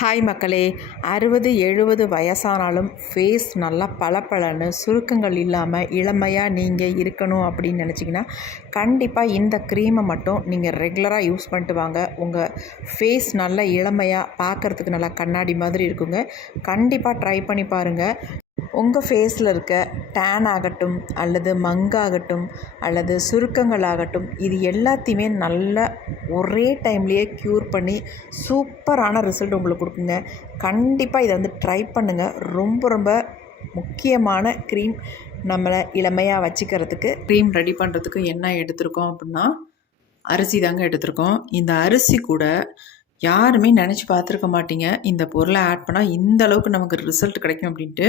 Hi மக்களே, 60-70 வயசானாலும் face நல்லா பளபளன்னு சுருக்கங்கள் இல்லாமல் இளமையாக நீங்கள் இருக்கணும் அப்படின்னு நினச்சிங்கன்னா கண்டிப்பாக இந்த க்ரீமை மட்டும் நீங்கள் ரெகுலராக யூஸ் பண்ணிட்டு வாங்க. உங்கள் ஃபேஸ் நல்லா இளமையாக பார்க்குறதுக்கு நல்லா கண்ணாடி மாதிரி இருக்குங்க. கண்டிப்பாக ட்ரை பண்ணி பாருங்கள். உங்கள் ஃபேஸில் இருக்க டேன் ஆகட்டும் அல்லது மங்காகட்டும் அல்லது சுருக்கங்கள் ஆகட்டும், இது எல்லாத்தையுமே நல்லா ஒரே டைம்லேயே க்யூர் பண்ணி சூப்பரான ரிசல்ட் உங்களுக்கு கொடுக்குங்க. கண்டிப்பாக இதை ட்ரை பண்ணுங்கள். ரொம்ப ரொம்ப முக்கியமான க்ரீம். நம்மளை இளமையாக வச்சுக்கிறதுக்கு க்ரீம் ரெடி பண்ணுறதுக்கு என்ன எடுத்திருக்கோம் அப்படின்னா அரிசி தாங்க எடுத்திருக்கோம். இந்த அரிசி கூட யாருமே நினச்சி பார்த்துருக்க மாட்டீங்க, இந்த பொருளை ஆட் பண்ணால் இந்த அளவுக்கு நமக்கு ரிசல்ட் கிடைக்கும் அப்படின்ட்டு.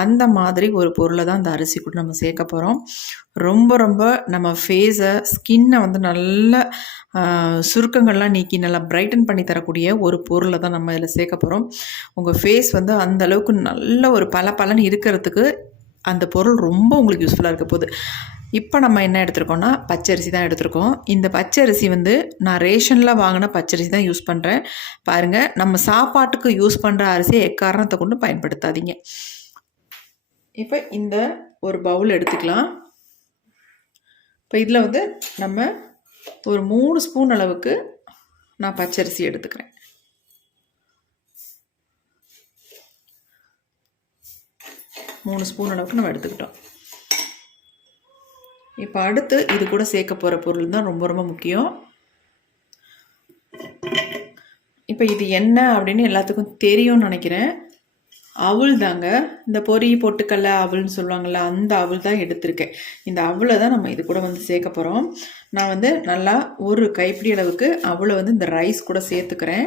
அந்த மாதிரி ஒரு பொருளை தான் இந்த அரிசி கூட நம்ம சேர்க்க போகிறோம். ரொம்ப ரொம்ப நம்ம ஃபேஸை ஸ்கின்னை நல்ல சுருக்கங்கள்லாம் நீக்கி நல்லா பிரைட்டன் பண்ணி தரக்கூடிய ஒரு பொருளை தான் நம்ம இதில் சேர்க்க போகிறோம். உங்கள் ஃபேஸ் அந்த அளவுக்கு நல்ல ஒரு பளபளன்னு இருக்கிறதுக்கு அந்த பொருள் ரொம்ப உங்களுக்கு யூஸ்ஃபுல்லாக இருக்க போகுது. இப்போ நம்ம என்ன எடுத்துருக்கோம்னா பச்சரிசி தான் எடுத்துருக்கோம். இந்த பச்சரிசி நான் ரேஷனில் வாங்கின பச்சரிசி தான் யூஸ் பண்ணுறேன். பாருங்கள், நம்ம சாப்பாட்டுக்கு யூஸ் பண்ணுற அரிசியை எக்காரணத்தை கொண்டு பயன்படுத்தாதீங்க. இப்போ இந்த ஒரு பவுல் எடுத்துக்கலாம். இப்போ இதில் நம்ம ஒரு 3 ஸ்பூன் அளவுக்கு நான் பச்சரிசி எடுத்துக்கிறேன். மூணு ஸ்பூன் அளவுக்கு நம்ம எடுத்துக்கிட்டோம். இப்போ அடுத்து இது கூட சேர்க்க போகிற பொருள் தான் ரொம்ப ரொம்ப முக்கியம். இப்போ இது என்ன அப்படின்னு எல்லாத்துக்கும் தெரியும்னு நினைக்கிறேன். அவுள் தாங்க. இந்த பொரி பொட்டுக்கல்ல அவுள்னு சொல்லுவாங்கள்ல, அந்த அவுள் தான் எடுத்திருக்கேன். இந்த அவுளை தான் நம்ம இது கூட சேர்க்க போகிறோம். நான் நல்லா ஒரு கைப்பிடி அளவுக்கு அவுளை இந்த ரைஸ் கூட சேர்த்துக்கிறேன்.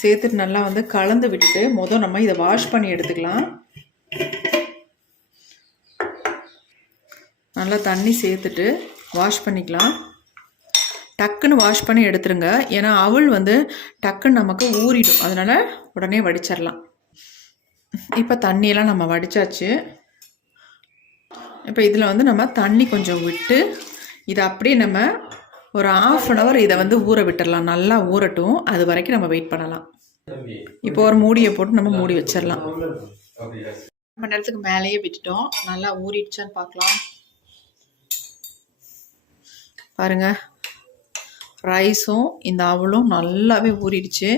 சேர்த்துட்டு நல்லா கலந்து விட்டுட்டு நம்ம இதை வாஷ் பண்ணி எடுத்துக்கலாம். நல்லா தண்ணி சேர்த்துட்டு வாஷ் பண்ணிக்கலாம். டக்குன்னு வாஷ் பண்ணி எடுத்துருங்க. ஏன்னா அவள் டக்குன்னு நமக்கு ஊறிடும், அதனால் உடனே வடிச்சிடலாம். இப்போ தண்ணியெல்லாம் நம்ம வடித்தாச்சு. இப்போ இதில் நம்ம தண்ணி கொஞ்சம் விட்டு இதை அப்படியே நம்ம ஒரு 1/2 hour இதை ஊற விட்டுடலாம். நல்லா ஊறட்டும், அது வரைக்கும் நம்ம வெயிட் பண்ணலாம். இப்போ ஒரு மூடியை போட்டு நம்ம மூடி வச்சிடலாம். 1 மணி நேரத்துக்கு மேலேயே விட்டுட்டோம். நல்லா ஊறிடுச்சான்னு பார்க்கலாம். பாருங்க, ரைஸும் இந்த அவளும் நல்லாவே ஊறிடுச்சு.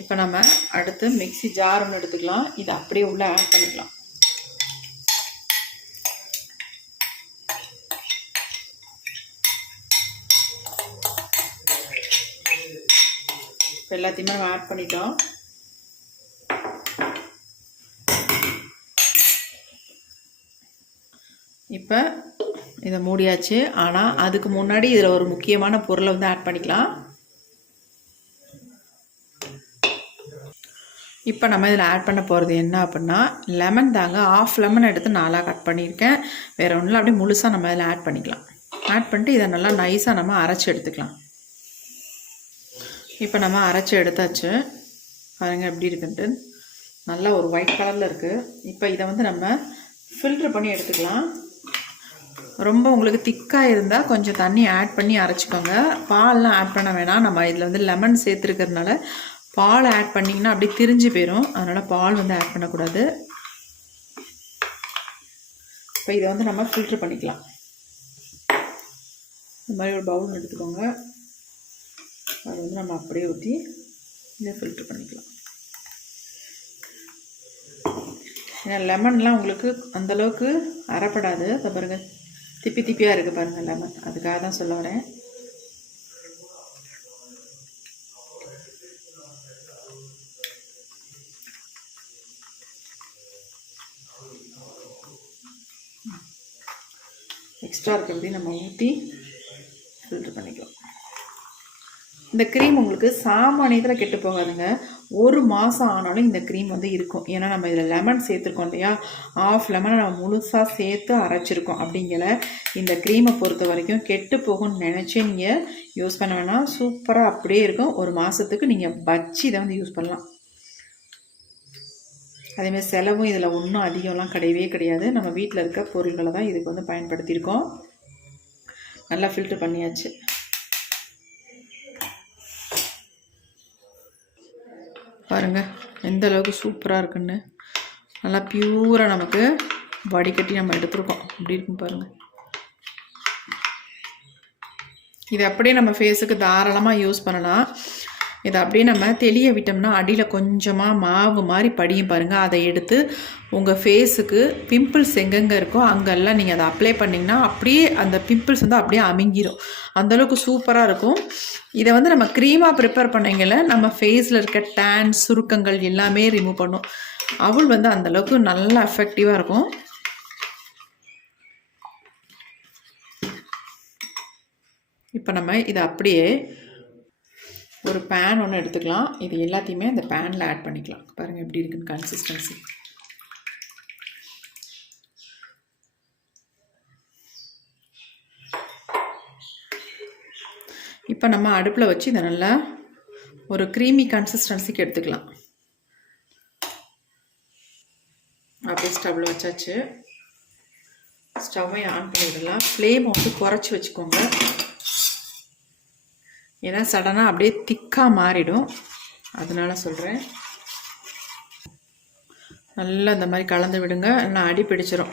இப்போ நம்ம அடுத்து மிக்ஸி ஜார் ஒன்று எடுத்துக்கலாம். இதை அப்படியே உள்ள ஆட் பண்ணிக்கலாம். இப்போ எல்லாத்தையுமே நம்ம ஆட் பண்ணிட்டோம். இப்போ இதை மூடியாச்சு. ஆனால் அதுக்கு முன்னாடி இதில் ஒரு முக்கியமான பொருளை ஆட் பண்ணிக்கலாம். இப்போ நம்ம இதில் ஆட் பண்ண போகிறது என்ன அப்படின்னா லெமன் தாங்க. 1/2 லெமன் எடுத்து 4ஆக கட் பண்ணியிருக்கேன். வேறு ஒன்றும் அப்படியே முழுசாக நம்ம இதில் ஆட் பண்ணிக்கலாம். ஆட் பண்ணிட்டு இதை நல்லா நைஸாக நம்ம அரைச்சி எடுத்துக்கலாம். இப்போ நம்ம அரைச்சி எடுத்தாச்சு. பாருங்கள் எப்படி இருக்குன்ட்டு. நல்லா ஒரு ஒயிட் கலரில் இருக்குது. இப்போ இதை நம்ம ஃபில்ட்ரு பண்ணி எடுத்துக்கலாம். ரொம்ப உங்களுக்கு திக்காக இருந்தால் கொஞ்சம் தண்ணி ஆட் பண்ணி அரைச்சிக்கோங்க. பால்லாம் ஆட் பண்ண வேணாம். நம்ம இதில் லெமன் சேர்த்துருக்கிறதுனால பால் ஆட் பண்ணிங்கன்னா அப்படி திரிஞ்சு போயிடும். அதனால் பால் ஆட் பண்ணக்கூடாது. இப்போ இதை நம்ம ஃபில்ட்ரு பண்ணிக்கலாம். இந்த மாதிரி ஒரு பவுல் எடுத்துக்கோங்க. அதை நம்ம அப்படியே ஊற்றி இதை ஃபில்ட்ரு பண்ணிக்கலாம். ஏன்னா லெமன்லாம் உங்களுக்கு அந்தளவுக்கு அரைப்படாது. அதை பாருங்கள், திப்பி திப்பியாக இருக்குது பாருங்கள் லெமன். அதுக்காக தான் சொல்ல வரேன். எக்ஸ்ட்ரா இருக்கிறதையும் நம்ம ஊற்றி ஃபில்டர் பண்ணிக்கலாம். இந்த க்ரீம் உங்களுக்கு சாமானியத்தில் கெட்டு போகாதுங்க. 1 மாதம் ஆனாலும் இந்த க்ரீம் இருக்கும். ஏன்னா நம்ம இதில் லெமன் சேர்த்துருக்கோம் இல்லையா, 1/2 லெமனை நம்ம முழுசாக சேர்த்து அரைச்சிருக்கோம். அப்படிங்கிற இந்த க்ரீமை பொறுத்த வரைக்கும் கெட்டு போகும்னு நினச்சி நீங்கள் யூஸ் பண்ண வேணாம். சூப்பராக அப்படியே இருக்கும். 1 மாதத்துக்கு நீங்கள் வச்சு இதை யூஸ் பண்ணலாம். அதேமாதிரி செலவும் இதில் ஒன்றும் அதிகம்லாம் கிடையவே கிடையாது. நம்ம வீட்டில் இருக்க பொருள்களை தான் இதுக்கு பயன்படுத்தியிருக்கோம். நல்லா ஃபில்ட்ரு பண்ணியாச்சு. பாருங்கள் எந்த அளவுக்கு சூப்பராக இருக்குன்னு. நல்லா பியூராக நமக்கு வடிகட்டி நம்ம எடுத்துருக்கோம். அப்படி இருக்குன்னு பாருங்கள். இது அப்படியே நம்ம ஃபேஸுக்கு தாராளமாக யூஸ் பண்ணலாம். இதை அப்படியே நம்ம தெளிய விட்டோம்னா அடியில் கொஞ்சமாக மாவு மாதிரி படியும் பாருங்கள். அதை எடுத்து உங்கள் ஃபேஸுக்கு பிம்பிள்ஸ் எங்கெங்கே இருக்கோ அங்கெல்லாம் நீங்கள் அதை அப்ளை பண்ணிங்கன்னா அப்படியே அந்த பிம்பிள்ஸ் வந்து அப்படியே அமுங்கிடும். அந்தளவுக்கு சூப்பராக இருக்கும். இதை வந்து நம்ம க்ரீமாக ப்ரிப்பேர் பண்ணிங்கல நம்ம ஃபேஸில் இருக்க டேன் சுருக்கங்கள் எல்லாமே ரிமூவ் பண்ணும். அவள் வந்து அந்தளவுக்கு நல்லா எஃபெக்டிவாக இருக்கும். இப்போ நம்ம இதை அப்படியே ஒரு பேன் ஒன்று எடுத்துக்கலாம். இது எல்லாத்தையுமே அந்த பேனில் ஆட் பண்ணிக்கலாம். பாருங்கள் எப்படி இருக்குன்னு கன்சிஸ்டன்சி. இப்போ நம்ம அடுப்பில் வச்சு இதை நல்லா ஒரு க்ரீமி கன்சிஸ்டன்சிக்கு எடுத்துக்கலாம். அப்படியே ஸ்டவ்வில் வச்சாச்சு. ஸ்டவ்வை ஆன் பண்ணிடலாம். ஃப்ளேமை வந்து குறைச்சி வச்சுக்கோங்க. ஏன்னா சடனாக அப்படியே திக்காக மாறிடும், அதனால சொல்கிறேன். நல்லா இந்த மாதிரி கலந்து விடுங்க, நல்லா அடி பிடிச்சிரும்.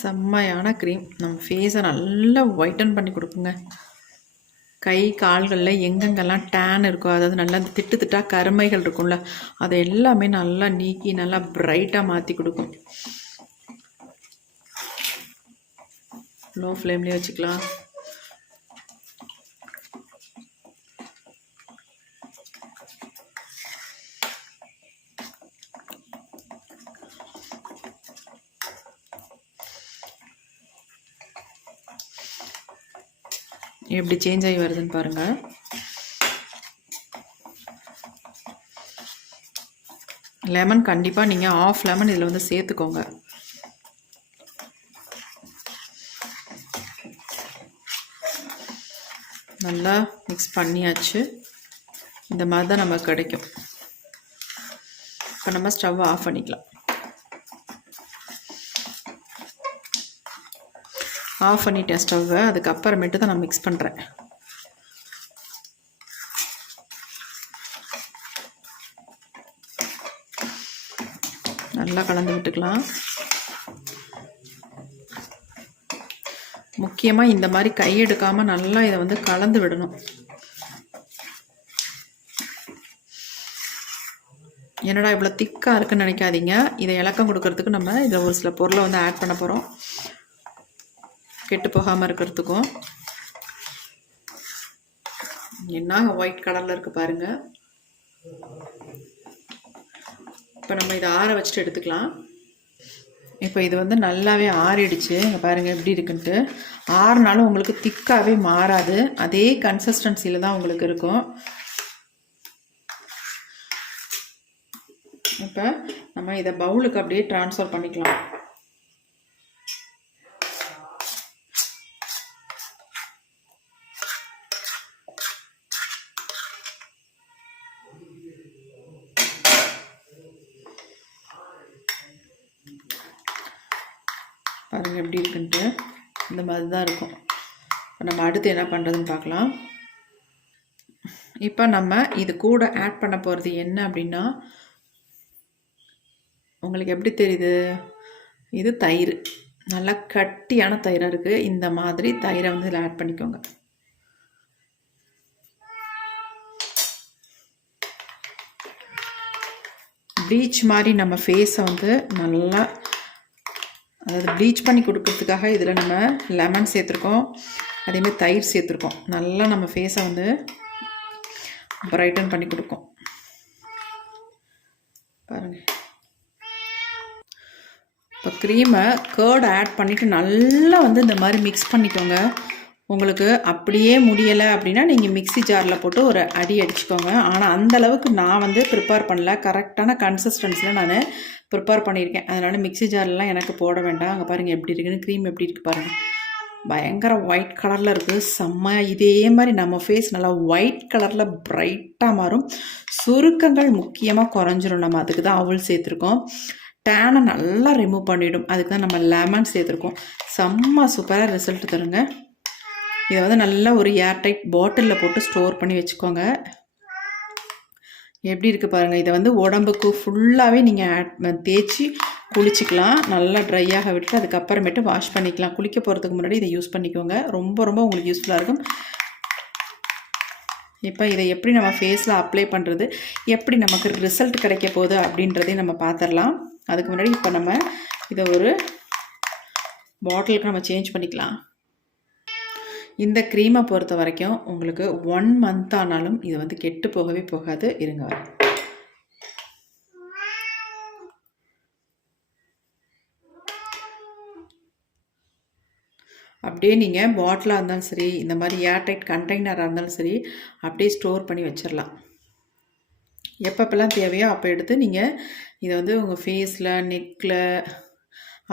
செம்மையான க்ரீம் நம்ம ஃபேஸை நல்லா ஒயிட்டன் பண்ணி கொடுக்குங்க. கை கால்களில் எங்கெங்கெல்லாம் டேன் இருக்கோ, அதாவது நல்லா திட்டு திட்டாக கருமைகள் இருக்கும்ல, அதை எல்லாமே நல்லா நீக்கி நல்லா பிரைட்டாக மாற்றி கொடுக்கும். லோ ஃப்ளேம்லேயே வச்சுக்கலாம். எப்படி சேஞ்ச் ஆகி வருதுன்னு பாருங்கள். லெமன் கண்டிப்பாக நீங்கள் ஆஃப் லெமன் இதில் வந்து சேர்த்துக்கோங்க. நல்லா மிக்ஸ் பண்ணியாச்சு. இந்த மாதிரி தான் நமக்கு கிடைக்கும். இப்போ நம்ம ஸ்டவ்வை ஆஃப் பண்ணிக்கலாம். ஆஃப் பண்ணிட்டேன் ஸ்டவ்வை. அதுக்கப்புறமேட்டு தான் நான் மிக்ஸ் பண்ணுறேன். நல்லா கலந்து விட்டுக்கலாம். முக்கியமாக இந்த மாதிரி கையெடுக்காமல் நல்லா இதை வந்து கலந்து விடணும். என்னடா இவ்வளோ திக்காக இருக்குன்னு நினைக்காதீங்க. இதை இலக்கம் கொடுக்கறதுக்கு நம்ம இதில் ஒரு சில பொருளை வந்து ஆட் பண்ண போகிறோம், கெட்டு போகாமல் இருக்கிறதுக்கும். என்ன ஒயிட் கலரில் இருக்குது பாருங்கள். இப்போ நம்ம இதை ஆற வச்சுட்டு எடுத்துக்கலாம். இப்போ இது வந்து நல்லாவே ஆறிடுச்சு. இங்கே பாருங்கள் எப்படி இருக்குன்ட்டு. ஆறுனாலும் உங்களுக்கு திக்காகவே மாறாது, அதே கன்சிஸ்டன்சியில் தான் உங்களுக்கு இருக்கும். இப்போ நம்ம இதை பவுலுக்கு அப்படியே ட்ரான்ஸ்ஃபர் பண்ணிக்கலாம். பாருங்கள் எப்படி இருக்குன்ட்டு. இந்த மாதிரி தான் இருக்கும். இப்போ நம்ம அடுத்து என்ன பண்ணுறதுன்னு பார்க்கலாம். இப்போ நம்ம இது கூட ஆட் பண்ண போகிறது என்ன அப்படின்னா, உங்களுக்கு எப்படி தெரியுது, இது தயிர். நல்லா கட்டியான தயிராக இருக்குது. இந்த மாதிரி தயிரை வந்து இதில் ஆட் பண்ணிக்கோங்க. ப்ளீச் மாதிரி நம்ம ஃபேஸை வந்து நல்லா, அதாவது ப்ளீச் பண்ணி கொடுக்கறதுக்காக இதில் நம்ம லெமன் சேர்த்துருக்கோம், அதேமாதிரி தயிர் சேர்த்துருக்கோம். நல்லா நம்ம ஃபேஸை வந்து பிரைட்டன் பண்ணி கொடுக்கும். பாருங்கள். இப்போ க்ரீமை கேர்டு ஆட் பண்ணிவிட்டு நல்லா வந்து இந்த மாதிரி மிக்ஸ் பண்ணிக்கோங்க. உங்களுக்கு அப்படியே முடியலை அப்படின்னா நீங்கள் மிக்ஸி ஜாரில் போட்டு ஒரு அடி அடிச்சுக்கோங்க. ஆனால் அந்தளவுக்கு நான் வந்து ப்ரிப்பேர் பண்ணல, கரெக்டான கன்சிஸ்டன்சியில் நான் ப்ரிப்பேர் பண்ணியிருக்கேன். அதனால் மிக்ஸி ஜார்லாம் எனக்கு போட வேண்டாம். அங்கே பாருங்கள் எப்படி இருக்குன்னு, க்ரீம் எப்படி இருக்குது பாருங்கள். பயங்கர ஒயிட் கலரில் இருக்குது, செம்ம. இதே மாதிரி நம்ம ஃபேஸ் நல்லா ஒயிட் கலரில் ப்ரைட்டாக மாறும். சுருக்கங்கள் முக்கியமாக குறைஞ்சிரும். நம்ம அதுக்கு தான் அவல் சேர்த்துருக்கோம். டேனை நல்லா ரிமூவ் பண்ணிவிடும், அதுக்கு தான் நம்ம லெமன் சேர்த்துருக்கோம். செம்ம சூப்பராக ரிசல்ட் தருங்க. இதை வந்து நல்லா ஒரு ஏர்டைட் பாட்டிலில் போட்டு ஸ்டோர் பண்ணி வச்சுக்கோங்க. எப்படி இருக்குது பாருங்கள். இதை வந்து உடம்புக்கு ஃபுல்லாகவே நீங்கள் தேய்ச்சி குளிச்சிக்கலாம். நல்லா ட்ரையாக விட்டு அதுக்கப்புறமேட்டு வாஷ் பண்ணிக்கலாம். குளிக்க போகிறதுக்கு முன்னாடி இதை யூஸ் பண்ணிக்கோங்க. ரொம்ப ரொம்ப உங்களுக்கு யூஸ்ஃபுல்லாக இருக்கும். இப்போ இதை எப்படி நம்ம ஃபேஸில் அப்ளை பண்ணுறது, எப்படி நமக்கு ரிசல்ட் கிடைக்க போகுது அப்படின்றதையும் நம்ம பார்த்துடலாம். அதுக்கு முன்னாடி இப்போ நம்ம இதை ஒரு பாட்டிலுக்கு நம்ம சேஞ்ச் பண்ணிக்கலாம். இந்த க்ரீமை பொறுத்த வரைக்கும் உங்களுக்கு 1 மந்த் ஆனாலும் இது வந்து கெட்டு போகவே போகாது. இருங்க, அப்படியே நீங்கள் பாட்டிலாக இருந்தாலும் சரி, இந்த மாதிரி ஏர்டைட் கண்டெய்னராக இருந்தாலும் சரி, அப்படியே ஸ்டோர் பண்ணி வச்சிடலாம். எப்பப்பெல்லாம் தேவையோ அப்போ எடுத்து நீங்கள் இதை வந்து உங்கள் ஃபேஸில், நெக்கில்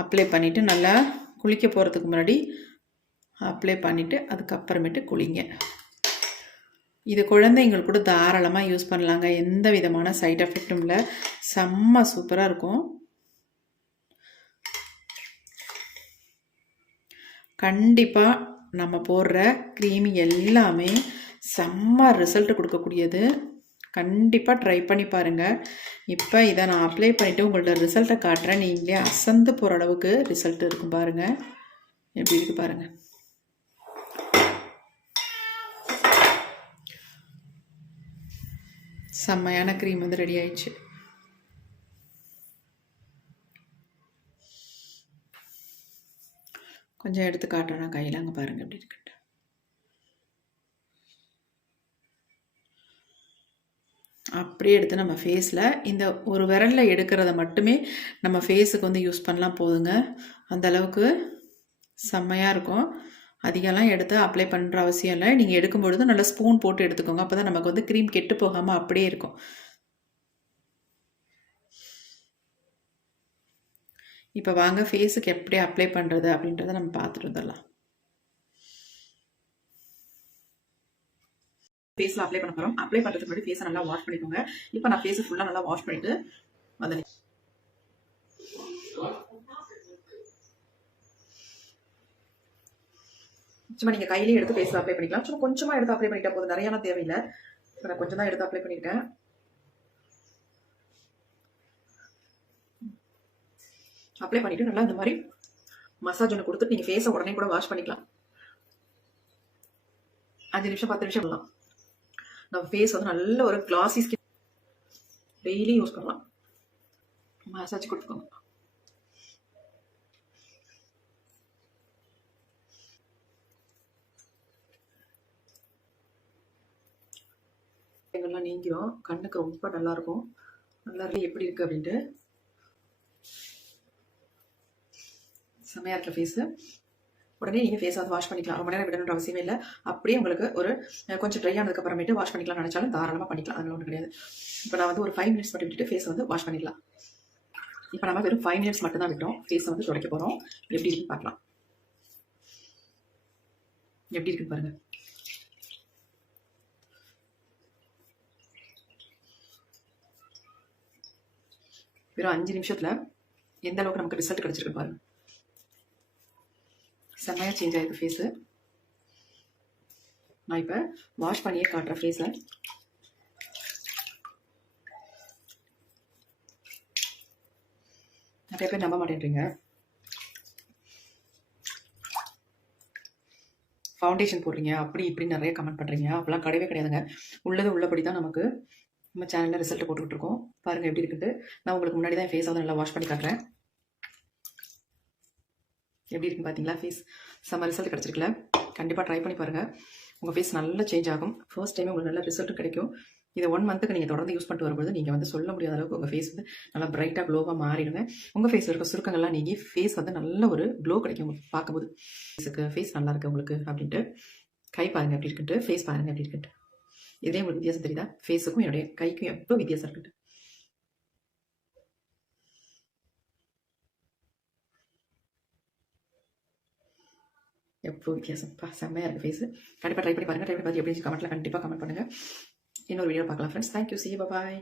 அப்ளை பண்ணிவிட்டு நல்லா குளிக்க போகிறதுக்கு முன்னாடி அப்ளை பண்ணிவிட்டு அதுக்கப்புறமேட்டு குளிங்க. இது குழந்தைங்களுக்கு கூட தாராளமாக யூஸ் பண்ணலாங்க. எந்த விதமான சைட் எஃபெக்டும் இல்லை. செம்ம சூப்பராக இருக்கும். கண்டிப்பாக நம்ம போடுற க்ரீம் எல்லாமே செம்ம ரிசல்ட் கொடுக்கக்கூடியது. கண்டிப்பாக ட்ரை பண்ணி பாருங்கள். இப்போ இதை நான் அப்ளை பண்ணிவிட்டு உங்கள்ட்ட ரிசல்ட்டை காட்டுறேன். நீங்களே அசந்து போகிற அளவுக்கு ரிசல்ட் இருக்கும் பாருங்கள். எப்படி இருக்குது பாருங்கள். செம்மையான க்ரீம் வந்து ரெடி ஆயிடுச்சு. கொஞ்சம் எடுத்து காட்டுறேன் கையில். அங்கே பாருங்கள் எப்படி இருக்குன்ட்டு. அப்படியே எடுத்து நம்ம ஃபேஸில் இந்த ஒரு விரலில் எடுக்கிறத மட்டுமே நம்ம ஃபேஸுக்கு வந்து யூஸ் பண்ணலாம் போதுங்க. அந்த அளவுக்கு செம்மையாக இருக்கும். அதிகம்லாம் எடுத்து அப்ளை பண்ணுற அவசியம் இல்லை. நீங்கள் எடுக்கும்பொழுது நல்லா ஸ்பூன் போட்டு எடுத்துக்கோங்க. அப்போ தான் நமக்கு வந்து க்ரீம் கெட்டு போகாமல் அப்படியே இருக்கும். இப்போ வாங்க ஃபேஸுக்கு எப்படி அப்ளை பண்ணுறது அப்படின்றத நம்ம பார்த்துட்டு வந்துடலாம். ஃபேஸில் அப்ளை பண்ண போகிறோம். அப்ளை பண்ணுறதுக்கு முன்னாடி ஃபேஸை நல்லா வாஷ் பண்ணிக்கோங்க. இப்போ நான் ஃபேஸை ஃபுல்லாக நல்லா வாஷ் பண்ணிவிட்டு வந்து சும்மா நீங்கள் கையிலேயே எடுத்து ஃபேஸில் அப்ளை பண்ணிக்கலாம். சும்மா கொஞ்சமாக எடுத்து அப்ளை பண்ணிட்டா போதும். நிறையாலாம் தேவையில்லை. இப்போ நான் கொஞ்சம் தான் எடுத்து அப்ளை பண்ணியிருக்கேன். அப்ளை பண்ணிவிட்டு நல்லா இந்த மாதிரி மசாஜ் ஒன்று கொடுத்துட்டு நீங்கள் ஃபேஸை உடனே கூட வாஷ் பண்ணிக்கலாம். 5 நிமிஷம் 10 நிமிஷம் பண்ணலாம். நம்ம ஃபேஸ் வந்து நல்ல ஒரு கிளாசி ஸ்கின். டெய்லி யூஸ் பண்ணலாம். மசாஜ் கொடுத்துக்கோங்க. எங்கெல்லாம் நீங்கிரும். கண்ணுக்கு ரொம்ப நல்லா இருக்கும். நல்லா இருக்கு. எப்படி இருக்கு அப்படின்ட்டு செம்மையாக இருக்க ஃபேஸு. உடனே நீங்கள் ஃபேஸை வந்து வாஷ் பண்ணிக்கலாம். ரொம்ப நேரம் விடணுன்ற அவசியமே இல்லை. அப்படியே உங்களுக்கு ஒரு கொஞ்சம் ட்ரை ஆனதுக்கு அப்புறமேட்டு வாஷ் பண்ணிக்கலாம் நினச்சாலும் தாராளமாக பண்ணிக்கலாம். அதனால ஒன்றும் கிடையாது. இப்போ நான் வந்து ஒரு 5 மினிட்ஸ் மட்டும் விட்டுட்டு ஃபேஸை வந்து வாஷ் பண்ணிடலாம். இப்போ நம்ம வெறும் 5 மினிட்ஸ் மட்டும் தான் விட்டோம். ஃபேஸை வந்து துடைக்க போகிறோம். எப்படி இருக்குன்னு பார்க்கலாம். எப்படி இருக்குன்னு பாருங்கள். வெறும் 5 நிமிஷத்தில் எந்த அளவுக்கு நமக்கு ரிசல்ட் கிடச்சிருக்கு பாருங்க. செம்மையாக சேஞ்ச் ஆகிருக்கு ஃபேஸு. நான் இப்போ வாஷ் பண்ணியே காட்டுறேன் ஃபேஸை. நிறைய பேர் நம்ப மாட்டேன்றீங்க. ஃபவுண்டேஷன் போடுறீங்க அப்படி இப்படி நிறைய கமெண்ட் பண்ணுறீங்க. அப்போலாம் கிடையவே கிடையாதுங்க. உள்ளது உள்ளபடி தான் நமக்கு நம்ம சேனலில் ரிசல்ட் போட்டுக்கிட்டு இருக்கோம். பாருங்கள் எப்படி இருக்குது. நான் உங்களுக்கு முன்னாடி தான் ஃபேஸை வந்து நல்லா வாஷ் பண்ணி காட்டுறேன். எப்படி இருக்குன்னு பார்த்தீங்களா? ஃபேஸ் செம்ம ரிசல்ட் கிடச்சிருக்குல்ல. கண்டிப்பாக ட்ரை பண்ணி பாருங்கள். உங்கள் ஃபேஸ் நல்லா சேஞ்ச் ஆகும். ஃபர்ஸ்ட் டைம் உங்களுக்கு நல்ல ரிசல்ட் கிடைக்கும். இதை 1 மந்த்துக்கு நீங்கள் தொடர்ந்து யூஸ் பண்ணிட்டு வரும்போது நீங்கள் வந்து சொல்ல முடியாத அளவுக்கு உங்கள் ஃபேஸ் வந்து நல்லா பிரைட்டாக க்ளோவாக மாறிடுங்க. உங்கள் ஃபேஸில் இருக்க சுருக்கங்கள்லாம் நீங்கி ஃபேஸ் வந்து நல்ல ஒரு க்ளோ கிடைக்கும் உங்களுக்கு பார்க்கும்போது. ஃபேஸ் நல்லா இருக்குது உங்களுக்கு அப்படின்ட்டு. கை பாருங்கள் எப்படி இருக்குன்ட்டு. ஃபேஸ் பாருங்கள் எப்படி இருக்குன்ட்டு. இதே உங்களுக்கு வித்தியாசம் தெரியுதா? ஃபேஸுக்கும் என்னுடைய கைக்கும் எவ்வளோ வித்தியாசம் இருக்குன்ட்டு. எவ்வளோ வித்தியாசம்ப்பா. செம்மையாக இருக்குது ஃபேஸு. கண்டிப்பாக ட்ரை பண்ணி பாருங்கள். ட்ரை பண்ணி பார்த்து எப்படி கமெண்ட்டில் கண்டிப்பாக கமெண்ட் பண்ணுங்கள். இன்னொரு வீடியோ பார்க்கலாம் friends. Thank you. C you. Bye.